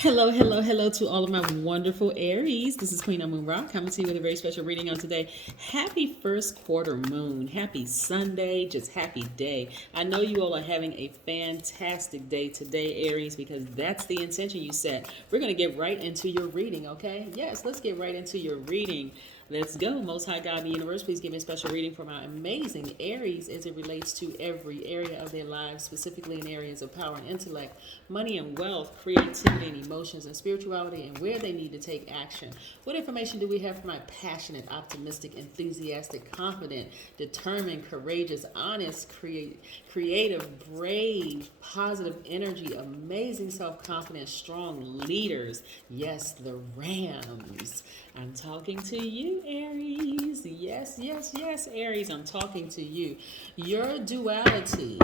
Hello, hello, hello to all of my wonderful Aries. This is Queen Amun Ra coming to you with a very special reading on today. Happy first quarter moon. Happy Sunday. Just happy day. I know you all are having a fantastic day today, Aries, because that's the intention you set. We're going to get right into your reading, okay? Yes, let's get right into your reading. Let's go. Most High God, the universe, please give me a special reading for my amazing Aries as it relates to every area of their lives, specifically in areas of power and intellect, money and wealth, creativity and emotions and spirituality, and where they need to take action. What information do we have for my passionate, optimistic, enthusiastic, confident, determined, courageous, honest, creative, brave, positive energy, amazing self-confidence, strong leaders? Yes, the Rams. I'm talking to you, Aries. Yes, yes, yes, Aries. I'm talking to you. Your duality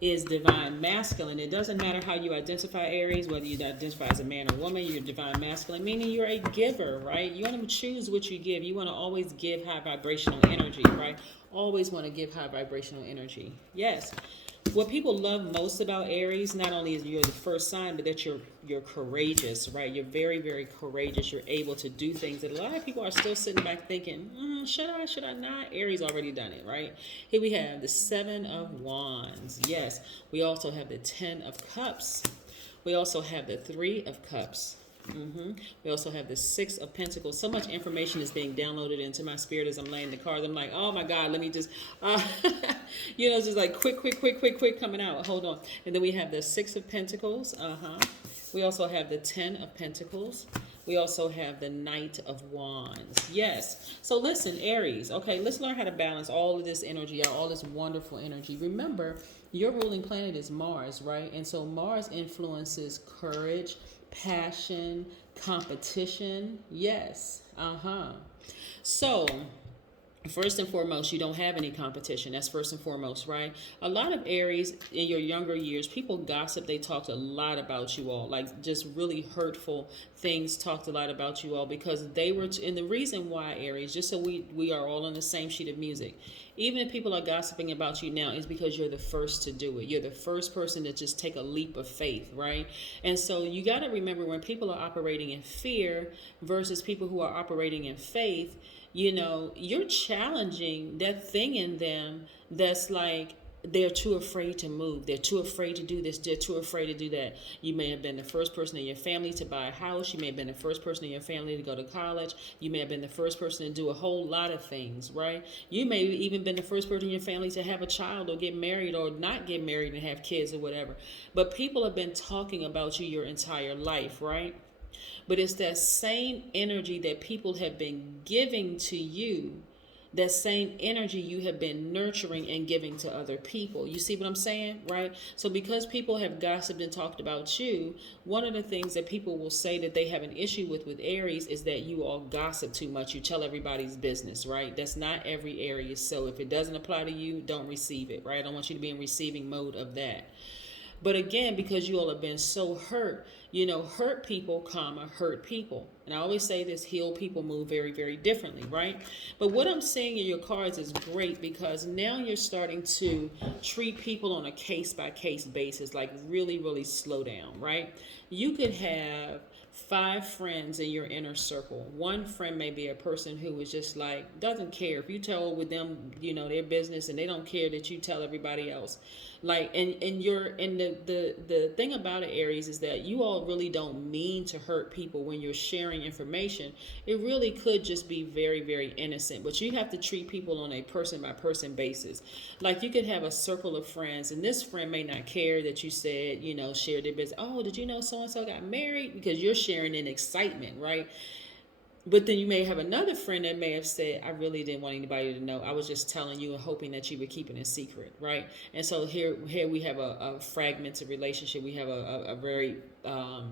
is divine masculine. It doesn't matter how you identify, Aries, whether you identify as a man or woman, you're divine masculine, meaning you're a giver, right? You want to choose what you give. You want to always give high vibrational energy, right? Always want to give high vibrational energy. Yes. What people love most about Aries, not only is you're the first sign, but that you're courageous, right? You're very, very courageous. You're able to do things that a lot of people are still sitting back thinking, should I not? Aries already done it, right? Here we have the Seven of Wands. Yes. We also have the Ten of Cups. We also have the Three of Cups. We also have the Six of Pentacles. So much information is being downloaded into my spirit as I'm laying the cards. I'm like, oh my God, let me just, it's just like quick coming out. Hold on. And then we have the Six of Pentacles. We also have the Ten of Pentacles. We also have the Knight of Wands. Yes. So listen, Aries, okay, let's learn how to balance all of this energy, all this wonderful energy. Remember, your ruling planet is Mars, right? And so Mars influences courage, passion, competition. Yes. So, first and foremost, you don't have any competition. That's first and foremost, right? A lot of Aries in your younger years, people gossip. They talked a lot about you all, like just really hurtful things talked a lot about you all because they were, and the reason why, Aries, just so we are all on the same sheet of music, even if people are gossiping about you now, is because you're the first to do it. You're the first person to just take a leap of faith, right? And so you got to remember when people are operating in fear versus people who are operating in faith, you're challenging that thing in them that's like they're too afraid to move. They're too afraid to do this. They're too afraid to do that. You may have been the first person in your family to buy a house. You may have been the first person in your family to go to college. You may have been the first person to do a whole lot of things, right? You may have even been the first person in your family to have a child or get married or not get married and have kids or whatever. But people have been talking about you your entire life, right? But it's that same energy that people have been giving to you, that same energy you have been nurturing and giving to other people. You see what I'm saying, right? So because people have gossiped and talked about you, one of the things that people will say that they have an issue with Aries is that you all gossip too much. You tell everybody's business, right? That's not every Aries. So if it doesn't apply to you, don't receive it, right? I don't want you to be in receiving mode of that. But again, because you all have been so hurt, hurt people, hurt people. And I always say this, healed people move very, very differently, right? But what I'm seeing in your cards is great because now you're starting to treat people on a case-by-case basis, like really, really slow down, right? You could have 5 friends in your inner circle. One friend may be a person who is just like, doesn't care. If you tell with them, their business and they don't care that you tell everybody else. Like, and the thing about it, Aries, is that you all really don't mean to hurt people when you're sharing information. It really could just be very, very innocent, but you have to treat people on a person by person basis. Like you could have a circle of friends and this friend may not care that you said, share their business. Oh, did you know so-and-so got married? Because you're sharing in excitement, right? But then you may have another friend that may have said, I really didn't want anybody to know. I was just telling you and hoping that you would keep it a secret, right? And so here we have a fragmented relationship. We have a very, and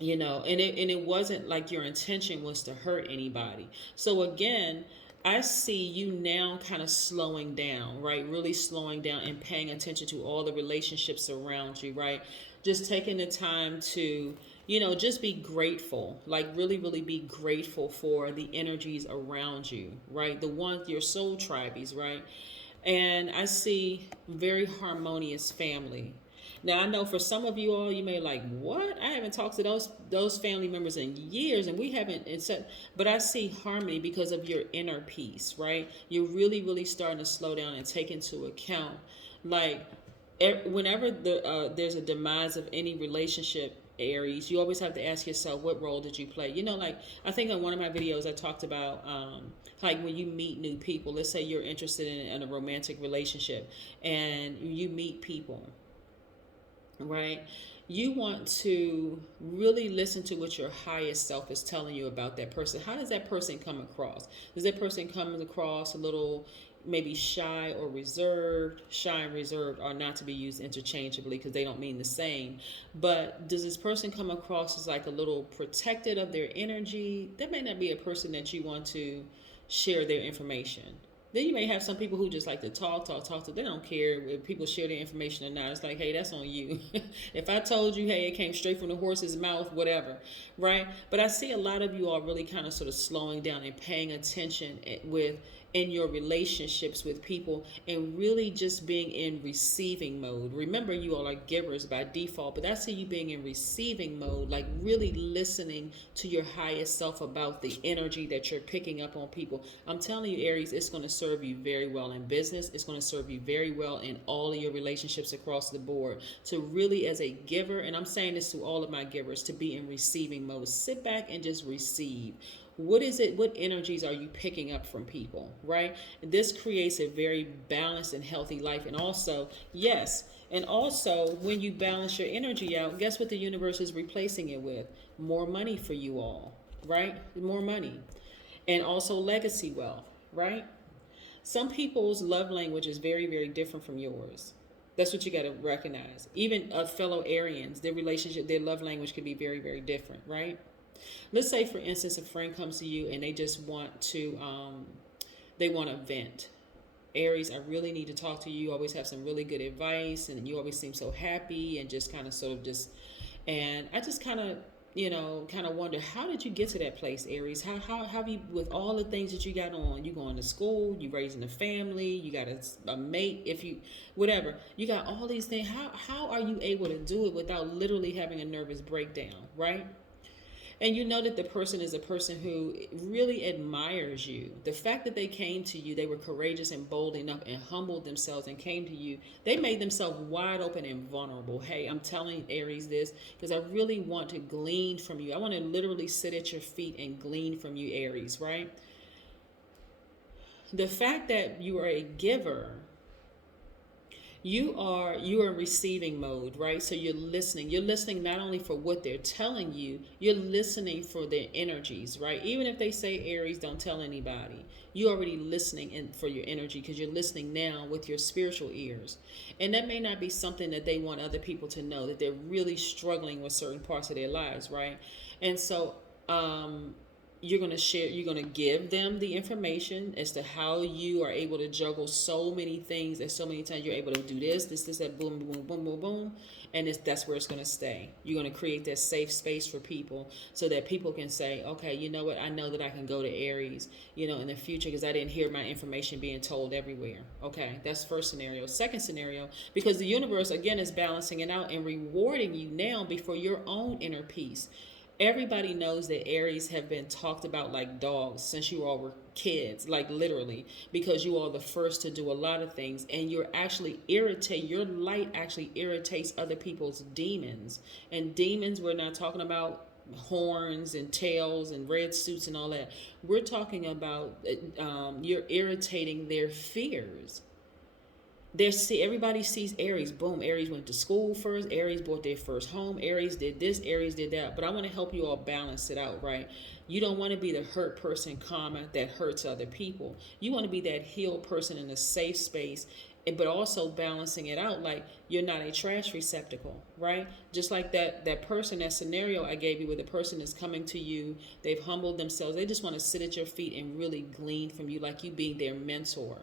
it wasn't like your intention was to hurt anybody. So again, I see you now kind of slowing down, right? Really slowing down and paying attention to all the relationships around you, right? Just taking the time to, just be grateful, like really, really be grateful for the energies around you, right? The ones, your soul tribes, right? And I see very harmonious family. Now I know for some of you all, you may like, what? I haven't talked to those family members in years, and we haven't. But I see harmony because of your inner peace, right? You're really, really starting to slow down and take into account, like, whenever there's a demise of any relationship, Aries, you always have to ask yourself, what role did you play? You know, like, I think in one of my videos I talked about, like, when you meet new people, let's say you're interested in a romantic relationship, and you meet people, right? You want to really listen to what your highest self is telling you about that person. How does that person come across? Does that person come across a little maybe shy or reserved? Shy and reserved are not to be used interchangeably because they don't mean the same. But does this person come across as like a little protected of their energy? That may not be a person that you want to share their information. Then you may have some people who just like to talk. They don't care if people share their information or not. It's like, hey, that's on you. If I told you, hey, it came straight from the horse's mouth, whatever, right? But I see a lot of you all really kind of sort of slowing down and paying attention in your relationships with people, and really just being in receiving mode. Remember, you all are givers by default, but I see you being in receiving mode, like really listening to your highest self about the energy that you're picking up on people. I'm telling you, Aries, it's going to serve you very well in business. It's going to serve you very well in all of your relationships across the board, to really, as a giver, and I'm saying this to all of my givers, to be in receiving mode. Sit back and just receive. What is it? What energies are you picking up from people, right? And this creates a very balanced and healthy life. And also, yes, and also when you balance your energy out, guess what the universe is replacing it with? More money for you all, right? More money. And also legacy wealth, right? Some people's love language is very, very different from yours. That's what you got to recognize. Even fellow Aryans, their relationship, their love language could be very, very different, right? Let's say, for instance, a friend comes to you and they just want to, they want to vent. Aries, I really need to talk to you. You always have some really good advice, and you always seem so happy and just kind of sort of just, and I just kind of, kind of wonder, how did you get to that place, Aries? How have you, with all the things that you got on, you going to school, you raising a family, you got a mate, if you, whatever, you got all these things. How are you able to do it without literally having a nervous breakdown, right? And you know that the person is a person who really admires you. The fact that they came to you, they were courageous and bold enough and humbled themselves and came to you. They made themselves wide open and vulnerable. Hey, I'm telling Aries this because I really want to glean from you. I want to literally sit at your feet and glean from you, Aries, right? The fact that you are a giver, you are in receiving mode, right? So you're listening not only for what they're telling you, you're listening for their energies, right? Even if they say, Aries, don't tell anybody, you're already listening for your energy, because you're listening now with your spiritual ears. And that may not be something that they want other people to know, that they're really struggling with certain parts of their lives, right? And so you're going to give them the information as to how you are able to juggle so many things, and so many times you're able to do this, that, boom, boom, boom, boom, boom. And that's where it's going to stay. You're going to create that safe space for people, so that people can say, okay, you know what? I know that I can go to Aries, in the future, because I didn't hear my information being told everywhere. Okay, that's first scenario. Second scenario, because the universe, again, is balancing it out and rewarding you now before your own inner peace. Everybody knows that Aries have been talked about like dogs since you all were kids, like literally, because you are the first to do a lot of things, and your light actually irritates other people's demons. And demons, we're not talking about horns and tails and red suits and all that. We're talking about you're irritating their fears. Everybody sees Aries. Boom, Aries went to school first. Aries bought their first home. Aries did this. Aries did that. But I want to help you all balance it out, right? You don't want to be the hurt person, that hurts other people. You want to be that healed person in a safe space, but also balancing it out, like you're not a trash receptacle, right? Just like that person, that scenario I gave you, where the person is coming to you, they've humbled themselves. They just want to sit at your feet and really glean from you, like you being their mentor.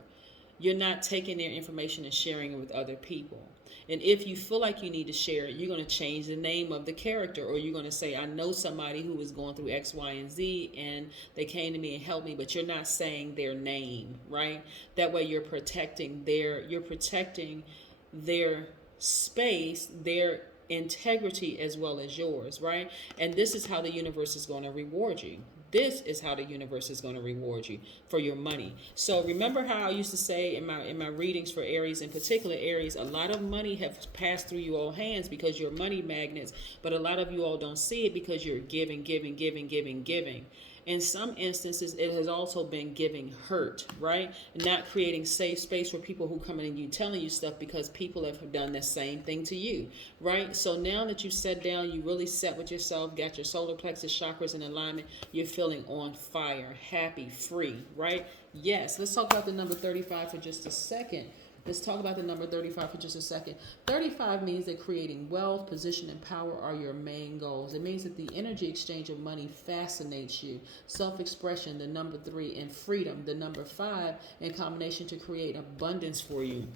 You're not taking their information and sharing it with other people. And if you feel like you need to share it, you're going to change the name of the character, or you're going to say, I know somebody who is going through X, Y, and Z, and they came to me and helped me, but you're not saying their name, right? That way you're protecting their space, their integrity as well as yours, right? And this is how the universe is going to reward you. This is how the universe is going to reward you for your money. So remember how I used to say in my readings for Aries, in particular Aries, a lot of money have passed through you all hands because you're money magnets, but a lot of you all don't see it because you're giving, giving, giving, giving, giving. In some instances, it has also been giving hurt, right? Not creating safe space for people who come in and you telling you stuff because people have done the same thing to you, right? So now that you sat down, you really sat with yourself, got your solar plexus chakras in alignment, you're feeling on fire, happy, free, right? Yes, let's talk about the number 35 for just a second. Let's talk about the number 35 for just a second. 35 means that creating wealth, position, and power are your main goals. It means that the energy exchange of money fascinates you. Self-expression, the number 3, and freedom, the number 5, in combination to create abundance for you.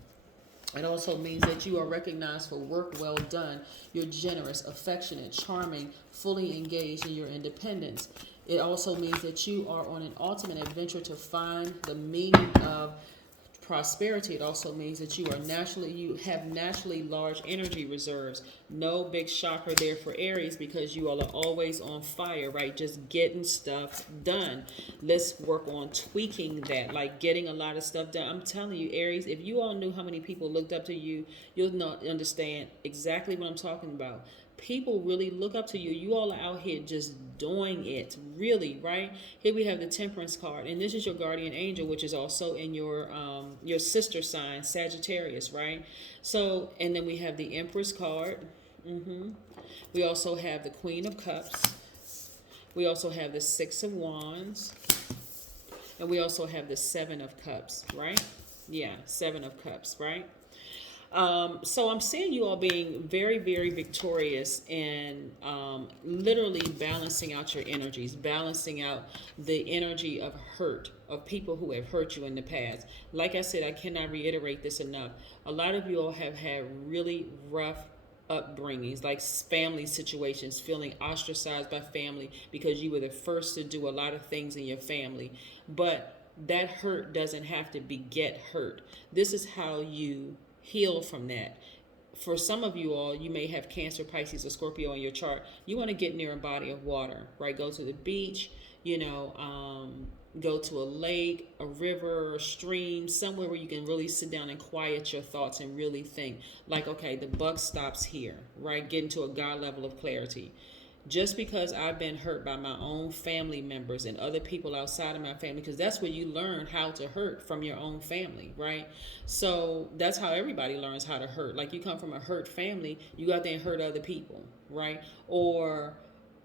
It also means that you are recognized for work well done. You're generous, affectionate, charming, fully engaged in your independence. It also means that you are on an ultimate adventure to find the meaning of prosperity. It also means that you have naturally large energy reserves. No big shocker there for Aries because you all are always on fire, right? Just getting stuff done. Let's work on tweaking that, like getting a lot of stuff done. I'm telling you, Aries, if you all knew how many people looked up to you, you'll not understand exactly what I'm talking about. People really look up to you. You all are out here just doing it, really, right? Here we have the Temperance card, and this is your guardian angel, which is also in your sister sign, Sagittarius, right? So, and then we have the Empress card. We also have the Queen of Cups. We also have the Six of Wands, and we also have the Seven of Cups, right? Yeah, Seven of Cups, right? So I'm seeing you all being very, very victorious in literally balancing out your energies, balancing out the energy of hurt, of people who have hurt you in the past. Like I said, I cannot reiterate this enough. A lot of you all have had really rough upbringings, like family situations, feeling ostracized by family because you were the first to do a lot of things in your family. But that hurt doesn't have to beget hurt. This is how you heal from that. For some of you all, you may have Cancer, Pisces, or Scorpio in your chart. You want to get near a body of water, right? Go to the beach, go to a lake, a river, a stream, somewhere where you can really sit down and quiet your thoughts and really think like, okay, the buck stops here, right? Get into a God level of clarity. Just because I've been hurt by my own family members and other people outside of my family, because that's where you learn how to hurt, from your own family, right? So that's how everybody learns how to hurt. Like, you come from a hurt family, you go out there and hurt other people, right? Or,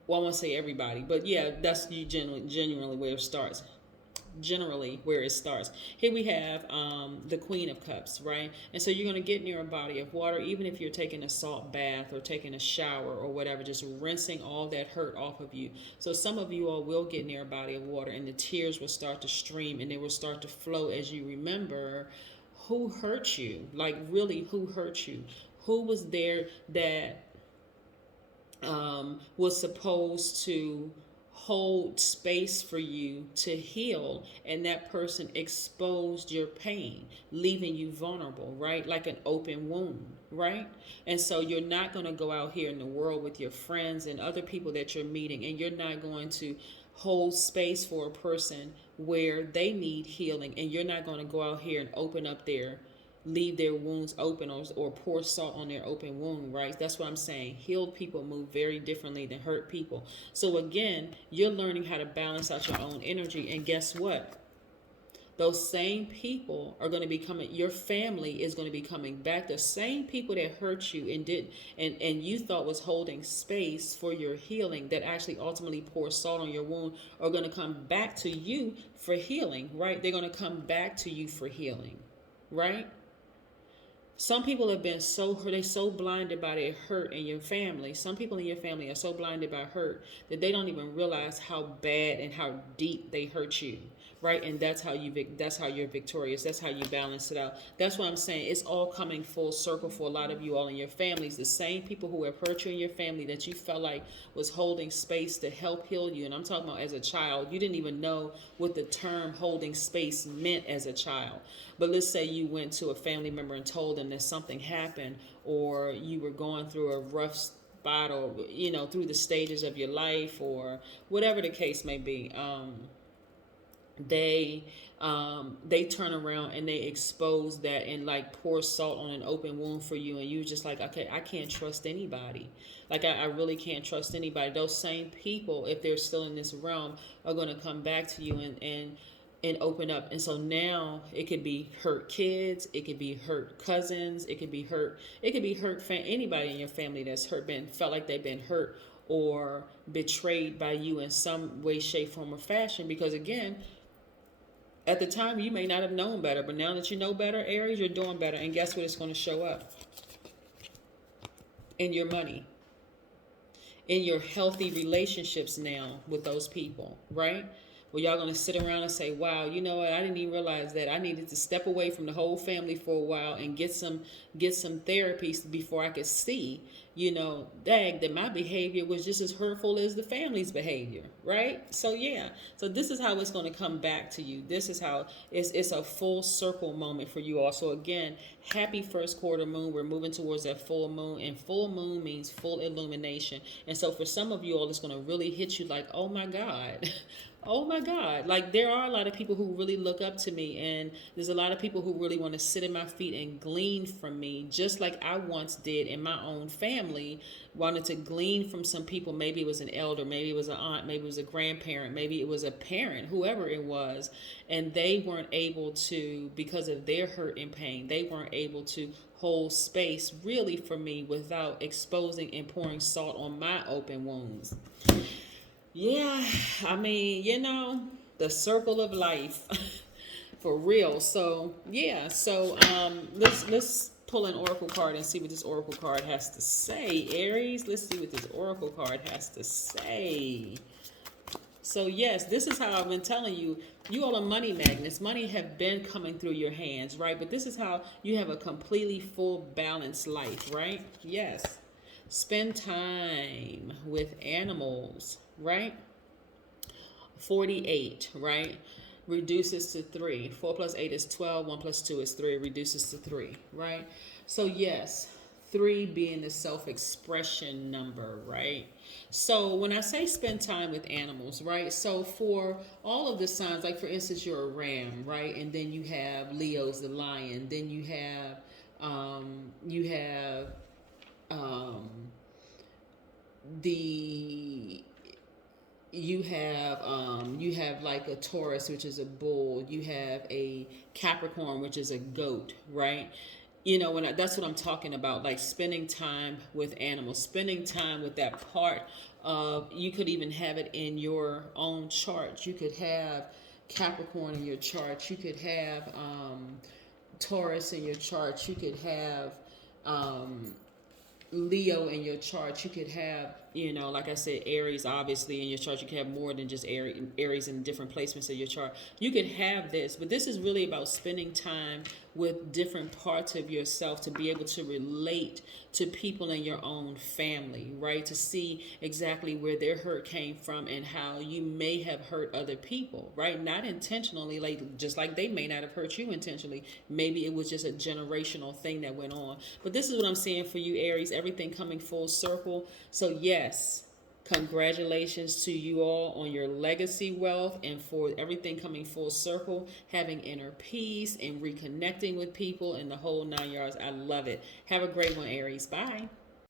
well, I won't say everybody, but yeah, that's you genuinely where it starts. Generally where it starts. Here we have the Queen of Cups, right? And so you're going to get near a body of water, even if you're taking a salt bath or taking a shower or whatever, just rinsing all that hurt off of you. So some of you all will get near a body of water and the tears will start to stream and they will start to flow as you remember who hurt you, like really who hurt you, who was there that was supposed to hold space for you to heal, and that person exposed your pain, leaving you vulnerable, right? Like an open wound, right? And so you're not going to go out here in the world with your friends and other people that you're meeting, and you're not going to hold space for a person where they need healing, and you're not going to go out here and leave their wounds open, or pour salt on their open wound, right? That's what I'm saying. Healed people move very differently than hurt people. So again, you're learning how to balance out your own energy. And guess what? Those same people are going to be coming. Your family is going to be coming back. The same people that hurt you and you thought was holding space for your healing, that actually ultimately pour salt on your wound, are going to come back to you for healing, right? They're going to come back to you for healing, right? Some people have been so blinded by their hurt in your family. Some people in your family are so blinded by hurt that they don't even realize how bad and how deep they hurt you, right? And that's how you're victorious. That's how you balance it out. That's what I'm saying. It's all coming full circle for a lot of you all in your families. The same people who have hurt you in your family that you felt like was holding space to help heal you. And I'm talking about as a child, you didn't even know what the term holding space meant as a child. But let's say you went to a family member and told them that something happened, or you were going through a rough spot, or through the stages of your life, or whatever the case may be. They turn around and they expose that and like pour salt on an open wound for you, and you just like, okay, I can't trust anybody. Like I really can't trust anybody. Those same people, if they're still in this realm, are going to come back to you and open up. And so now it could be hurt kids, it could be hurt cousins, it could be hurt anybody in your family that's felt like they've been hurt or betrayed by you in some way, shape, form, or fashion. Because again, at the time, you may not have known better, but now that you know better, Aries, you're doing better. And guess what? It's going to show up in your money, in your healthy relationships now with those people, right? Well, y'all going to sit around and say, wow, you know what? I didn't even realize that. I needed to step away from the whole family for a while and get some therapy before I could see, that my behavior was just as hurtful as the family's behavior, right? So, yeah. So this is how it's going to come back to you. This is how it's a full circle moment for you all. So, again, happy first quarter moon. We're moving towards that full moon, and full moon means full illumination. And so for some of you all, it's going to really hit you like, oh, my God. Oh my God. Like there are a lot of people who really look up to me, and there's a lot of people who really want to sit at my feet and glean from me, just like I once did in my own family, wanted to glean from some people. Maybe it was an elder, maybe it was an aunt, maybe it was a grandparent, maybe it was a parent, whoever it was, and they weren't able to, because of their hurt and pain, they weren't able to hold space really for me without exposing and pouring salt on my open wounds. Yeah, I mean, the circle of life for real. So, yeah. So, let's pull an oracle card and see what this oracle card has to say, Aries. Let's see what this oracle card has to say. So, yes, this is how I've been telling you. You all are money magnets. Money have been coming through your hands, right? But this is how you have a completely full, balanced life, right? Yes. Spend time with animals, right? 48, right? Reduces to 3. 4 plus 8 is 12. 1 plus 2 is 3. Reduces to 3, right? So yes, 3 being the self-expression number, right? So when I say spend time with animals, right? So for all of the signs, like for instance, you're a ram, right? And then you have Leo's the lion. Then you have you have like a Taurus, which is a bull. You have a Capricorn, which is a goat, right? That's what I'm talking about, like spending time with animals, spending time with that part of, you could even have it in your own chart. You could have Capricorn in your chart. You could have Taurus in your chart. You could have Leo in your chart. You could have, like I said, Aries obviously in your chart. You could have more than just Aries in different placements of your chart. You could have this, but this is really about spending time with different parts of yourself to be able to relate to people in your own family, right? To see exactly where their hurt came from and how you may have hurt other people, right? Not intentionally, like just like they may not have hurt you intentionally. Maybe it was just a generational thing that went on. But this is what I'm saying for you, Aries, everything coming full circle. So yes, congratulations to you all on your legacy wealth and for everything coming full circle, having inner peace and reconnecting with people and the whole 9 yards. I love it. Have a great one, Aries. Bye.